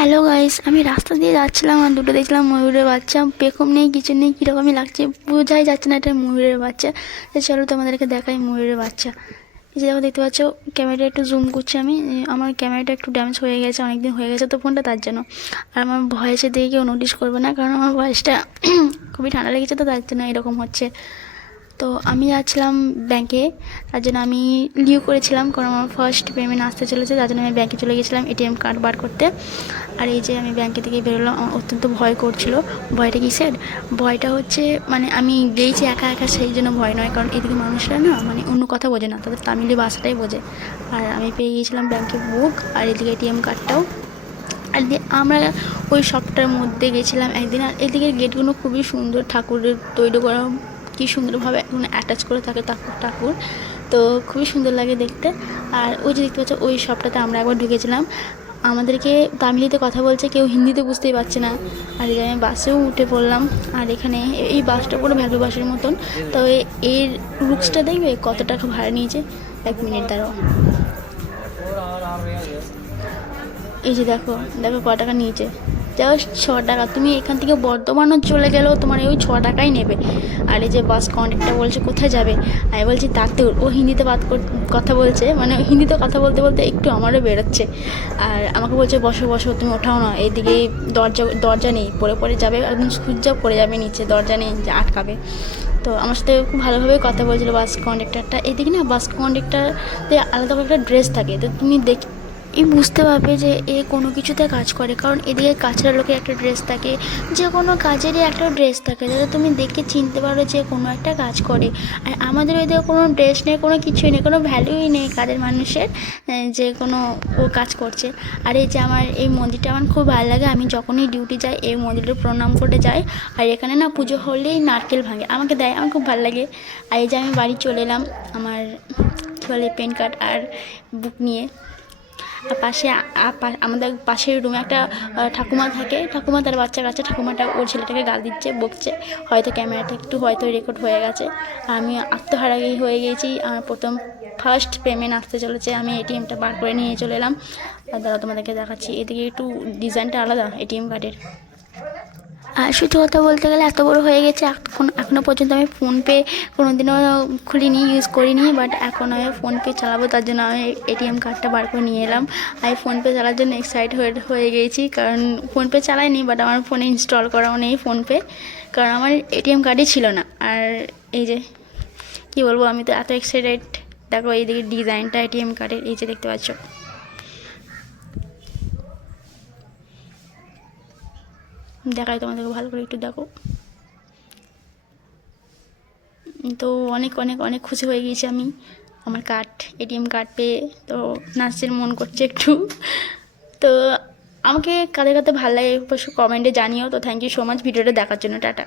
Hello guys, আমি রাস্তা দিয়ে যাচ্ছিলাম আর দুটো দেখলাম ময়ূরের বাচ্চা। পেখম নেই, কিছু নেই, কীরকমই লাগছে বোঝাই যাচ্ছে না এটা ময়ূরের বাচ্চা। তো চলো তোমাদেরকে দেখাই ময়ূরের বাচ্চা। এই যে দেখো, দেখতে পাচ্ছ ক্যামেরা একটু জুম করছি আমি। আমার ক্যামেরাটা একটু ড্যামেজ হয়ে গেছে, অনেকদিন হয়ে গেছে তো ফোনটা, তার জন্য। আর আমার ভয়েসের দিকে কেউ নোটিস করবে না, কারণ আমার ভয়েসটা খুবই ঠান্ডা লেগেছে, তো তার জন্য এরকম হচ্ছে। তো আমি যাচ্ছিলাম ব্যাংকে, তার জন্য আমি লিভ করেছিলাম, কারণ আমার ফার্স্ট পেমেন্ট আসতে চলেছে, তার জন্য আমি ব্যাংকে চলে গেছিলাম এটিএম কার্ড বার করতে। আর এই যে আমি ব্যাংকে থেকে বেরোলাম, আমার অত্যন্ত ভয় করছিল। ভয়টা কিসের? ভয়টা হচ্ছে মানে আমি গিয়েছি একা একা, সেই জন্য ভয় নয়, কারণ এদিকে মানুষরা না মানে অন্য কথা বোঝে না, তাদের তামিলি ভাষাটাই বোঝে। আর আমি পেয়ে গিয়েছিলাম ব্যাংকের বুক, আর এদিকে এটিএম কার্ডটাও। আর আমরা ওই শপটার মধ্যে গেছিলাম একদিন। আর এদিকের গেটগুলো খুবই সুন্দর, ঠাকুরের তৈরি করা, কী সুন্দরভাবে এখন অ্যাটাচ করে থাকে ঠাকুর ঠাকুর, তো খুবই সুন্দর লাগে দেখতে। আর ওই যে দেখতে পাচ্ছ ওই শপটাতে আমরা একবার ঢুকেছিলাম, আমাদেরকে তামিলিতে কথা বলছে, কেউ হিন্দিতে বুঝতেই পারছে না। আর এই যে আমি বাসেও উঠে পড়লাম। আর এখানে এই বাসটা পুরো ভ্যালু বাসের মতন। তো এর রুক্সটা দেখবে কত টাকা ভাড়া নিয়েছে। 1 মিনিট দাঁড়াও, এই যে দেখো দেখো ক টাকা নিয়েছে, জাস্ট 6 টাকা। তুমি এখান থেকে বর্ধমানও চলে গেলেও তোমার ওই 6 টাকাই নেবে। আর এই যে বাস কন্ডাক্টর বলছে কোথায় যাবে, আমি বলছি তাতেও, ও হিন্দিতে কথা বলছে, মানে হিন্দিতে কথা বলতে বলতে একটু আমারও বেরোচ্ছে। আর আমাকে বলছে বসো বসো, তুমি ওঠাও না, এইদিকে দরজা নেই, পরে পরে যাবে একদম সূর্যা পড়ে যাবে নিচে, দরজা নেই যে আটকাবে। তো আমার সাথে খুব ভালোভাবে কথা বলছিলো বাস কন্ডাক্টরটা। এদিকে না বাস কন্ডাক্টরদের আলাদা করে একটা ড্রেস থাকে, তো তুমি বুঝতে পারবে যে এ কোনো কিছুতে কাজ করে, কারণ এদিকে কাছের লোকের একটা ড্রেস থাকে, যে কোনো কাজেরই একটা ড্রেস থাকে, যাতে তুমি দেখে চিনতে পারো যে কোনো একটা কাজ করে। আর আমাদের ওইদিকে কোনো ড্রেস নেই, কোনো কিছুই নেই, কোনো ভ্যালুই নেই কাজের মানুষের, যে কোনো ও কাজ করছে। আর এই যে আমার এই মন্দিরটা আমার খুব ভালো লাগে, আমি যখনই ডিউটি যাই এই মন্দিরে প্রণাম করে যাই। আর এখানে না পুজো হলেই নারকেল ভাঙে আমাকে দেয়, আমার খুব ভালো লাগে। আর এই যে আমি বাড়ি চলে এলাম আমার কী বলে পেন কার্ড আর বুক নিয়ে। আর পাশে আমাদের পাশের রুমে একটা ঠাকুমা থাকে, ঠাকুমা তার বাচ্চা কাছে, ঠাকুমাটা ওর ছেলেটাকে গাল দিচ্ছে, বকছে। হয়তো ক্যামেরাটা একটু হয়তো রেকর্ড হয়ে গেছে। আমি আত্মহারা হয়ে গেছি, আমার প্রথম ফার্স্ট পেমেন্ট আসতে চলেছে, আমি এটিএমটা বার করে নিয়ে চলে এলাম। আর দাঁড়া তোমাদেরকে দেখাচ্ছি, এদিকে একটু ডিজাইনটা আলাদা এটিএম কার্ডের। আর সত্যি কথা বলতে গেলে এত বড় হয়ে গেছে, এখনও পর্যন্ত আমি ফোনপে কোনো দিনও খুলিনি, ইউজ করিনি, বাট এখন আমি ফোনপে চালাবো, তার জন্য আমি এটিএম কার্ডটা বার করে নিয়ে এলাম। আমি ফোনপে চালার জন্য এক্সাইট হয়ে গেছি, কারণ ফোনপে চালাইনি, বাট আমার ফোনে ইনস্টল করাও নেই ফোনপে, কারণ আমার এটিএম কার্ডই ছিল না। আর এই যে কী বলবো, আমি তো এত এক্সাইটেড। দেখো এইদিকে ডিজাইনটা এটিএম কার্ডের, এই যে দেখতে পাচ্ছ। দেখাই তোমাদেরকে ভালো করে, একটু দেখো। তো অনেক অনেক অনেক খুশি হয়ে গিয়েছি আমি আমার এটিএম কার্ড পেয়ে। তো নাচের মন করছে একটু। তো আমাকে কাদের কাদের ভালো লাগে অবশ্য কমেন্টে জানিও। তো থ্যাংক ইউ সো মাচ ভিডিওটা দেখার জন্য, টাটা।